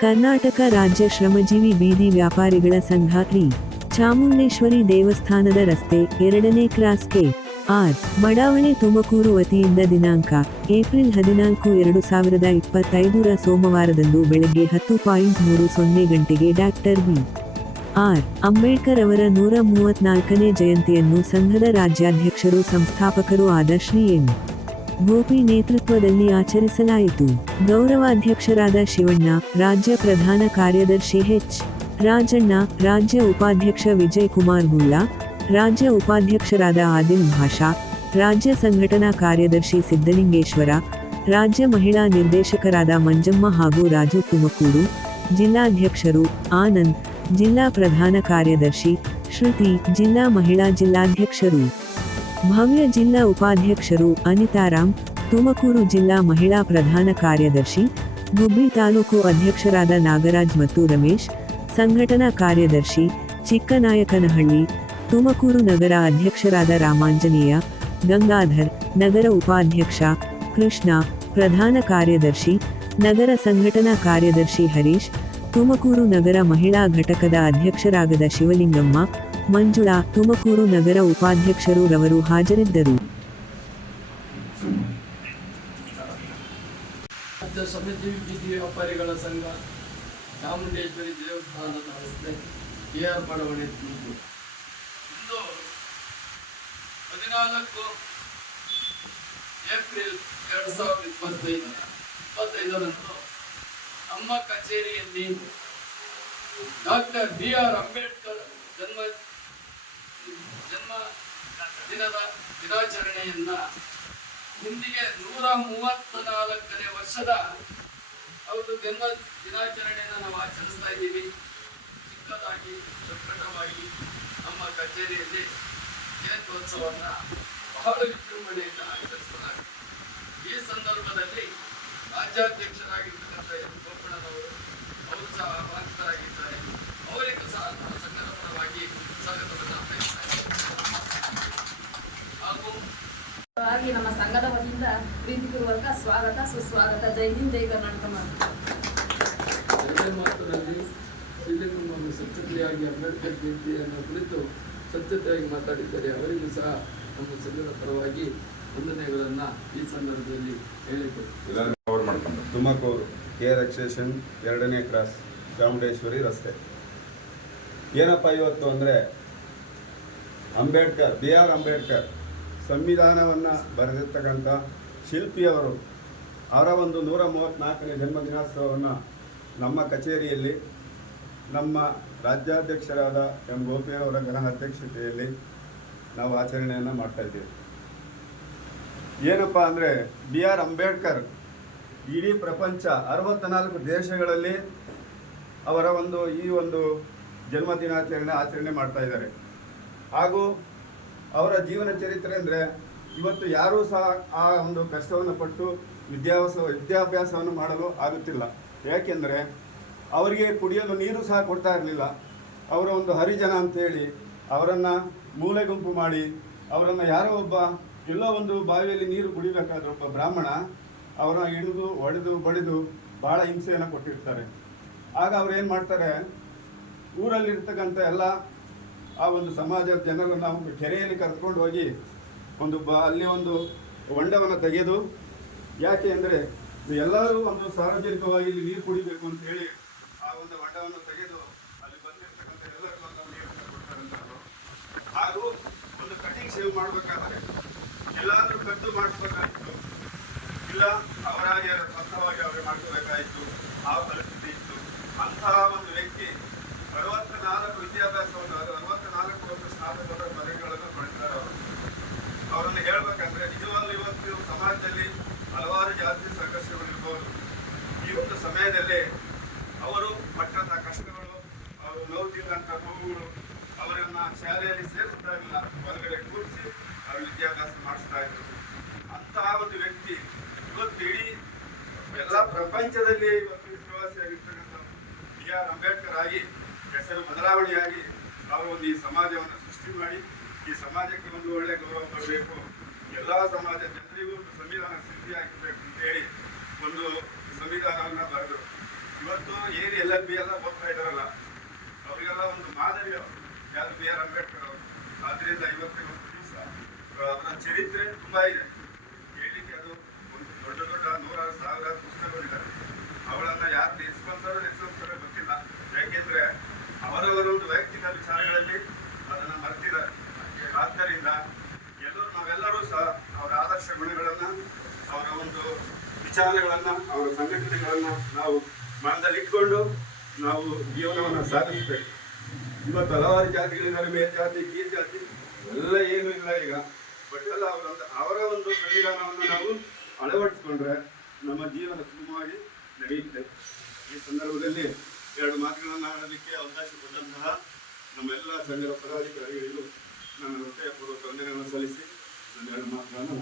ಕರ್ನಾಟಕ ರಾಜ್ಯ ಶ್ರಮಜೀವಿ ಬೀದಿ ವ್ಯಾಪಾರಿಗಳ ಸಂಘ ಚಾಮುಂಡೇಶ್ವರಿ ದೇವಸ್ಥಾನದ ರಸ್ತೆ ಎರಡನೇ ಕ್ರಾಸ್ ಕೆ ಆರ್. ಬಡಾವಣೆ ತುಮಕೂರು ವತಿಯಿಂದ ದಿನಾಂಕ, ಏಪ್ರಿಲ್ ಹದಿನಾಲ್ಕು ಎರಡು ಸಾವಿರದ ಇಪ್ಪತ್ತೈದರ ಸೋಮವಾರದಂದು ಬೆಳಗ್ಗೆ ಹತ್ತು ಪಾಯಿಂಟ್ ಮೂರು ಸೊನ್ನೆ ಗಂಟೆಗೆ ಡಾಕ್ಟರ್ ಬಿ. ಆರ್. ಅಂಬೇಡ್ಕರ್ ಅವರ ನೂರ ಮೂವತ್ನಾಲ್ಕನೇ ಜಯಂತಿಯನ್ನು ಸಂಘದ ರಾಜ್ಯಾಧ್ಯಕ್ಷರು, ಸಂಸ್ಥಾಪಕರು ಆದ ಶ್ರೀ ಎನ್. ಗೋಪಿ ನೇತೃತ್ವದಲ್ಲಿ ಆಚರಿಸಲಾಯಿತು. ಗೌರವಾಧ್ಯಕ್ಷರಾದ ಶಿವಣ್ಣ, ರಾಜ್ಯ ಪ್ರಧಾನ ಕಾರ್ಯದರ್ಶಿ ಹೆಚ್ ರಾಜಣ್ಣ, ರಾಜ್ಯ ಉಪಾಧ್ಯಕ್ಷ ವಿಜಯ್ ಕುಮಾರ್ ಗುಲ್ಲಾ ರಾಜ್ಯ ಉಪಾಧ್ಯಕ್ಷರಾದ ಆದಿಲ್ ಭಾಷಾ, ರಾಜ್ಯ ಸಂಘಟನಾ ಕಾರ್ಯದರ್ಶಿ ಸಿದ್ದಲಿಂಗೇಶ್ವರ ರಾಜ್ಯ ಮಹಿಳಾ ನಿರ್ದೇಶಕರಾದ ಮಂಜಮ್ಮ ಹಾಗೂ ರಾಜು ತುಮಕೂರು, ಜಿಲ್ಲಾಧ್ಯಕ್ಷರು ಆನಂದ್, ಜಿಲ್ಲಾ ಪ್ರಧಾನ ಕಾರ್ಯದರ್ಶಿ ಶ್ರುತಿ, ಜಿಲ್ಲಾ ಮಹಿಳಾ ಜಿಲ್ಲಾಧ್ಯಕ್ಷರು ಭವ್ಯ ಜಿಲ್ಲಾ ಉಪಾಧ್ಯಕ್ಷರು ಅನಿತಾರಾಮ್, ತುಮಕೂರು ಜಿಲ್ಲಾ ಮಹಿಳಾ ಪ್ರಧಾನ ಕಾರ್ಯದರ್ಶಿ ಗುಬ್ಬಿ ತಾಲೂಕು ಅಧ್ಯಕ್ಷರಾದ ನಾಗರಾಜ್ ಮತ್ತು ರಮೇಶ್, ಸಂಘಟನಾ ಕಾರ್ಯದರ್ಶಿ ಚಿಕ್ಕನಾಯಕನಹಳ್ಳಿ, ತುಮಕೂರು ನಗರ ಅಧ್ಯಕ್ಷರಾದ ರಾಮಾಂಜನೇಯ, ಗಂಗಾಧರ್, ನಗರ ಉಪಾಧ್ಯಕ್ಷ ಕೃಷ್ಣ, ಪ್ರಧಾನ ಕಾರ್ಯದರ್ಶಿ, ನಗರ ಸಂಘಟನಾ ಕಾರ್ಯದರ್ಶಿ ಹರೀಶ್, ತುಮಕೂರು ನಗರ ಮಹಿಳಾ ಘಟಕದ ಅಧ್ಯಕ್ಷರಾಗದ ಶಿವಲಿಂಗಮ್ಮ ಮಂಜುಳಾ ತುಮಕೂರು ನಗರ ಉಪಾಧ್ಯಕ್ಷರು ರವರು ಹಾಜರಿದ್ದರು. ಬೀದಿ ವ್ಯಾಪಾರಿಗಳ ಸಂಘ ಚಾಮುಂಡೇಶ್ವರಿ ದೇವಸ್ಥಾನದ ರಸ್ತೆ ಕೆ ಆರ್ ಇಂದು ಹದಿನಾಲ್ಕು ಏಪ್ರಿಲ್ ಎರಡು ಸಾವಿರದ ಇಪ್ಪತ್ತೈದು ಇಪ್ಪತ್ತೈದರಂದು ನಮ್ಮ ಕಚೇರಿಯಲ್ಲಿ ಡಾಕ್ಟರ್ ಬಿ ಆರ್ ಅಂಬೇಡ್ಕರ್ ಜನ್ಮ ಜನ್ಮ, ದಿನದ ದಿನಾಚರಣೆಯನ್ನ ಇಂದಿಗೆ ನೂರ ಮೂವತ್ತ ನಾಲ್ಕನೇ ವರ್ಷದ ಅವರು ಜನ್ಮ ದಿನಾಚರಣೆಯನ್ನು ನಾವು ಆಚರಿಸ್ತಾ ಇದ್ದೀವಿ. ಚಿಕ್ಕದಾಗಿ ಚೊಕ್ಕಟವಾಗಿ ನಮ್ಮ ಕಚೇರಿಯಲ್ಲಿ ಜಯಂತ್ಯೋತ್ಸವವನ್ನು ಬಹಳ ವಿಜೃಂಭಣೆಯಿಂದ ಆಚರಿಸಲಾಗಿದೆ. ಈ ಸಂದರ್ಭದಲ್ಲಿ ರಾಜ್ಯಾಧ್ಯಕ್ಷರಾಗಿರ್ತಕ್ಕಂಥ ಎಂ ಗೋಪಣ್ಣನವರು ಅವರು ಸಹ ಆಹ್ವಾನಿತರಾಗಿದ್ದಾರೆ ಅವರಿಗೂ ಸಹ ನಮ್ಮ ಸಂಘದ ಪರವಾಗಿ ಸ್ವಾಗತವನ್ನು ಬಯಸ್ತಾ ಇದ್ದೇನೆ. ಹಾಗೂ ಹಾಗೆ ನಮ್ಮ ಸಂಘದ ವತಿಯಿಂದ ಪ್ರೀತಿಪೂರ್ವಕ ಸ್ವಾಗತ ಸುಸ್ವಾಗತ. ಜೈ ಹಿಂದ್ ಜೈ ಕರ್ನಾಟಕ ಮಾತು. ಎರಡನೇ ಮಾತಿನಲ್ಲಿ ಶ್ರೀಲಿಂಗಮ್ಮನ್ನು ಸ್ವಚ್ಛತೆಯಾಗಿ ಅಂಬೇಡ್ಕರ್ ಜಯಂತಿಯನ್ನು ಕುರಿತು ಸ್ವಚ್ಛತೆಯಾಗಿ ಮಾತಾಡಿದ್ದಾರೆ. ಅವರಿಗೂ ಸಹ ನಮ್ಮ ಸಂಘದ ಪರವಾಗಿ ವಂದನೆಗಳನ್ನು ಈ ಸಂದರ್ಭದಲ್ಲಿ ಹೇಳಿದರು ಎಲ್ಲರೂ ಕವರ್ ಮಾಡ್ಕೊಂಡು ತುಮಕೂರು ಕೆ ಆರ್ ಎಕ್ಸ್ಟೇಷನ್ ಎರಡನೇ ಕ್ರಾಸ್ ಚಾಮುಂಡೇಶ್ವರಿ ರಸ್ತೆ. ಏನಪ್ಪ ಇವತ್ತು ಅಂದರೆ ಅಂಬೇಡ್ಕರ್ ಬಿ ಆರ್ ಅಂಬೇಡ್ಕರ್ ಸಂವಿಧಾನವನ್ನು ಬರೆದಿರ್ತಕ್ಕಂಥ ಶಿಲ್ಪಿಯವರು ಅವರ ಒಂದು ನೂರ ಮೂವತ್ತ್ನಾಲ್ಕನೇ ಜನ್ಮದಿನೋತ್ಸವವನ್ನು ನಮ್ಮ ಕಚೇರಿಯಲ್ಲಿ ನಮ್ಮ ರಾಜ್ಯಾಧ್ಯಕ್ಷರಾದ ಎಂ ಗೋಪಿಯವರ ಗಣ ಅಧ್ಯಕ್ಷತೆಯಲ್ಲಿ ನಾವು ಆಚರಣೆಯನ್ನು ಮಾಡ್ತಾ ಏನಪ್ಪಾ ಅಂದರೆ ಬಿ ಆರ್ ಅಂಬೇಡ್ಕರ್ ಇಡೀ ಪ್ರಪಂಚ ಅರವತ್ತ್ನಾಲ್ಕು ದೇಶಗಳಲ್ಲಿ ಅವರ ಒಂದು ಈ ಒಂದು ಜನ್ಮದಿನಾಚರಣೆ ಆಚರಣೆ ಮಾಡ್ತಾ ಹಾಗೂ ಅವರ ಜೀವನ ಚರಿತ್ರೆ ಅಂದರೆ ಇವತ್ತು ಯಾರೂ ಸಹ ಆ ಒಂದು ಕಷ್ಟವನ್ನು ಪಟ್ಟು ವಿದ್ಯಾಭ್ಯಾಸ, ವಿದ್ಯಾಭ್ಯಾಸವನ್ನು ಮಾಡಲು ಆಗುತ್ತಿಲ್ಲ. ಯಾಕೆಂದರೆ ಅವರಿಗೆ ಕುಡಿಯಲು ನೀರು ಸಹ ಕೊಡ್ತಾ ಇರಲಿಲ್ಲ. ಅವರ ಒಂದು ಹರಿಜನ ಅಂತೇಳಿ ಅವರನ್ನು ಮೂಲೆ ಗುಂಪು ಮಾಡಿ ಅವರನ್ನು ಯಾರೋ ಒಬ್ಬ ಎಲ್ಲೋ ಒಂದು ಬಾವಿಯಲ್ಲಿ ನೀರು ಕುಡಿಬೇಕಾದ್ರೆ ಒಬ್ಬ ಬ್ರಾಹ್ಮಣ ಅವರನ್ನ ಹಿಡಿದು ಹೊಡೆದು ಬಡಿದು ಭಾಳ ಹಿಂಸೆಯನ್ನು ಕೊಟ್ಟಿರ್ತಾರೆ. ಆಗ ಅವ್ರು ಏನು ಮಾಡ್ತಾರೆ? ಊರಲ್ಲಿರ್ತಕ್ಕಂಥ ಎಲ್ಲ ಆ ಒಂದು ಸಮಾಜದ ಜನರನ್ನು ಒಂದು ಕೆರೆಯಲ್ಲಿ ಕರೆದುಕೊಂಡು ಹೋಗಿ ಒಂದು ಬ ಅಲ್ಲಿ ಒಂದು ಹೊಂಡವನ್ನು ತೆಗೆದು ಯಾಕೆ ಅಂದರೆ ಎಲ್ಲರೂ ಒಂದು ಸಾರ್ವಜನಿಕವಾಗಿ ಇಲ್ಲಿ ನೀರು ಕುಡಿಬೇಕು ಅಂತ ಹೇಳಿ ಆ ಒಂದು ಹೊಂಡವನ್ನು ತೆಗೆದು ಅಲ್ಲಿ ಬಂದಿರ್ತಕ್ಕಂಥ ಎಲ್ಲರಿಗೂ ನೀರನ್ನು ಕೊಡ್ತಾರಂತವ್ರು. ಹಾಗೂ ಒಂದು ಕಟಿಂಗ್ ಸೇವ್ ಮಾಡಬೇಕಾದ್ರೆ ಎಲ್ಲಾದರೂ ಕದ್ದು ಮಾಡಿಸ್ಬೇಕಾಗಿತ್ತು ಇಲ್ಲ, ಅವರಾಗಿ ಸ್ವಂತವಾಗಿ ಅವರೇ ಮಾಡ್ಕೋಬೇಕಾಯಿತು. ಆ ಪರಿಸ್ಥಿತಿ ಇತ್ತು. ಅಂತಹ ಒಂದು ಜಾತಿ ಸಂಘರ್ಷಗಳಿರ್ಬೋದು. ಈ ಒಂದು ಸಮಯದಲ್ಲಿ ಅವರು ಪಟ್ಟಂತ ಕಷ್ಟಗಳು ಅವರು ನೋವುತ್ತಿದ್ದಂಥ ನೋವುಗಳು ಅವರನ್ನ ಶಾಲೆಯಲ್ಲಿ ಸೇರಿಸ್ತಾ ಇಲ್ಲ. ಹೊರಗಡೆ ಕೂರಿಸಿ ಅವರು ವಿದ್ಯಾಭ್ಯಾಸ ಮಾಡಿಸ್ತಾ ಇದ್ರು. ಅಂತಹ ಒಂದು ವ್ಯಕ್ತಿ ಇವತ್ತು ಇಡೀ ಎಲ್ಲ ಪ್ರಪಂಚದಲ್ಲಿ ಇವತ್ತು ವಿಶ್ವಾಸಿಯಾಗಿರ್ತಕ್ಕಂಥ ಬಿ ಆರ್ ಅಂಬೇಡ್ಕರ್ ಆಗಿ, ಹೆಸರು ಬದಲಾವಣೆಯಾಗಿ ಅವರು ಒಂದು ಈ ಸಮಾಜವನ್ನು ಸೃಷ್ಟಿ ಮಾಡಿ, ಈ ಸಮಾಜಕ್ಕೆ ಒಂದು ಒಳ್ಳೆ ಗೌರವ ಕೊಡಬೇಕು. ಎಲ್ಲ ಸಮಾಜ ಜನರಿಗೂ ಒಂದು ಸಂವಿಧಾನ ಸಿದ್ಧಿಯಾಗಿರ್ಬೇಕು ಅಂತೇಳಿ ಒಂದು ಸಂವಿಧಾನವನ್ನು ಬರೆದರು. ಇವತ್ತು ಏನು ಎಲ್ ಎಲ್ ಬಿ ಎಲ್ಲ ಹೋಗ್ತಾ ಇದಾರಲ್ಲ ಅವರಿಗೆಲ್ಲ ಒಂದು ಮಾದರಿ ಅವರು. ಯಾರು ಬಿ ಆರ್ ಅಂಬೇಡ್ಕರ್ ಅವರು. ಆದ್ರಿಂದ ಇವತ್ತಿನ ದಿವಸ. ಅವರ ಚರಿತ್ರೆ ತುಂಬಾ ಇದೆ. ವಿಚಾರಗಳನ್ನ, ಅವರ ಸಂಘಟನೆಗಳನ್ನು ನಾವು ಮನದಲ್ಲಿಟ್ಕೊಂಡು ನಾವು ಜೀವನವನ್ನು ಸಾಗಿಸ್ಬೇಕು. ಇವತ್ತು ಹಲವಾರು ಜಾತಿಗಳಿದ್ದಾರೆ ಮೇಲ್ಜಾತಿ ಕೀಳ್ ಜಾತಿ, ಎಲ್ಲ ಏನೂ ಇಲ್ಲ ಈಗ. ಬಟ್ ಎಲ್ಲ ಅವರ ಅವರ ಒಂದು ಸಂವಿಧಾನವನ್ನು ನಾವು ಅಳವಡಿಸಿಕೊಂಡ್ರೆ ನಮ್ಮ ಜೀವನ ಸುಗಮವಾಗಿ ನಡೆಯುತ್ತೆ. ಈ ಸಂದರ್ಭದಲ್ಲಿ ಎರಡು ಮಾತುಗಳನ್ನು ಆಡೋದಕ್ಕೆ ಅವಕಾಶ ಕೊಟ್ಟಂತಹ ನಮ್ಮೆಲ್ಲ ಸಂಘದ ಪದಾಧಿಕಾರಿಗಳಿಗೂ ನನ್ನ ಹೃದಯಪೂರ್ವಕ ವಂದನೆಗಳನ್ನು ಸಲ್ಲಿಸಿ, ನನ್ನ ಎರಡು ಮಾತುಗಳನ್ನು